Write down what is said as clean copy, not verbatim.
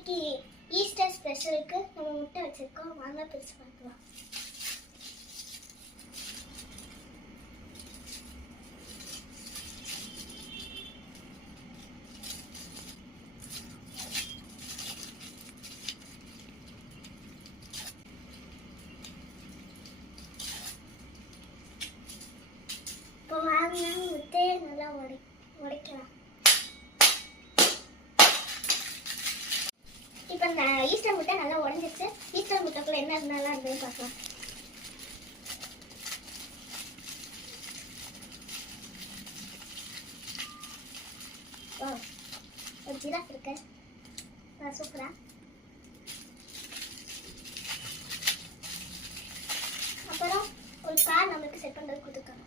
இன்னைக்கு ஈஸ்டர் ஸ்பெஷலுக்கு நம்ம முட்டை வச்சிருக்கோம். வாங்க பிரிச்சு பார்க்கலாம். இப்போ வாங்க முட்டையை நல்லா உடைக்கலாம். இப்போ இந்த ஈஸ்டர் முட்டை நல்லா உடைஞ்சிச்சு. ஈஸ்டர் முட்டைக்குள்ள என்ன நல்லா இருக்குன்னு பார்க்கலாம். ஒரு ஜிராஃப் இருக்கு, சூப்பரா. அப்புறம் ஒரு கார் நம்மளுக்கு செட் பண்ணுறது கொடுத்துருக்காங்க.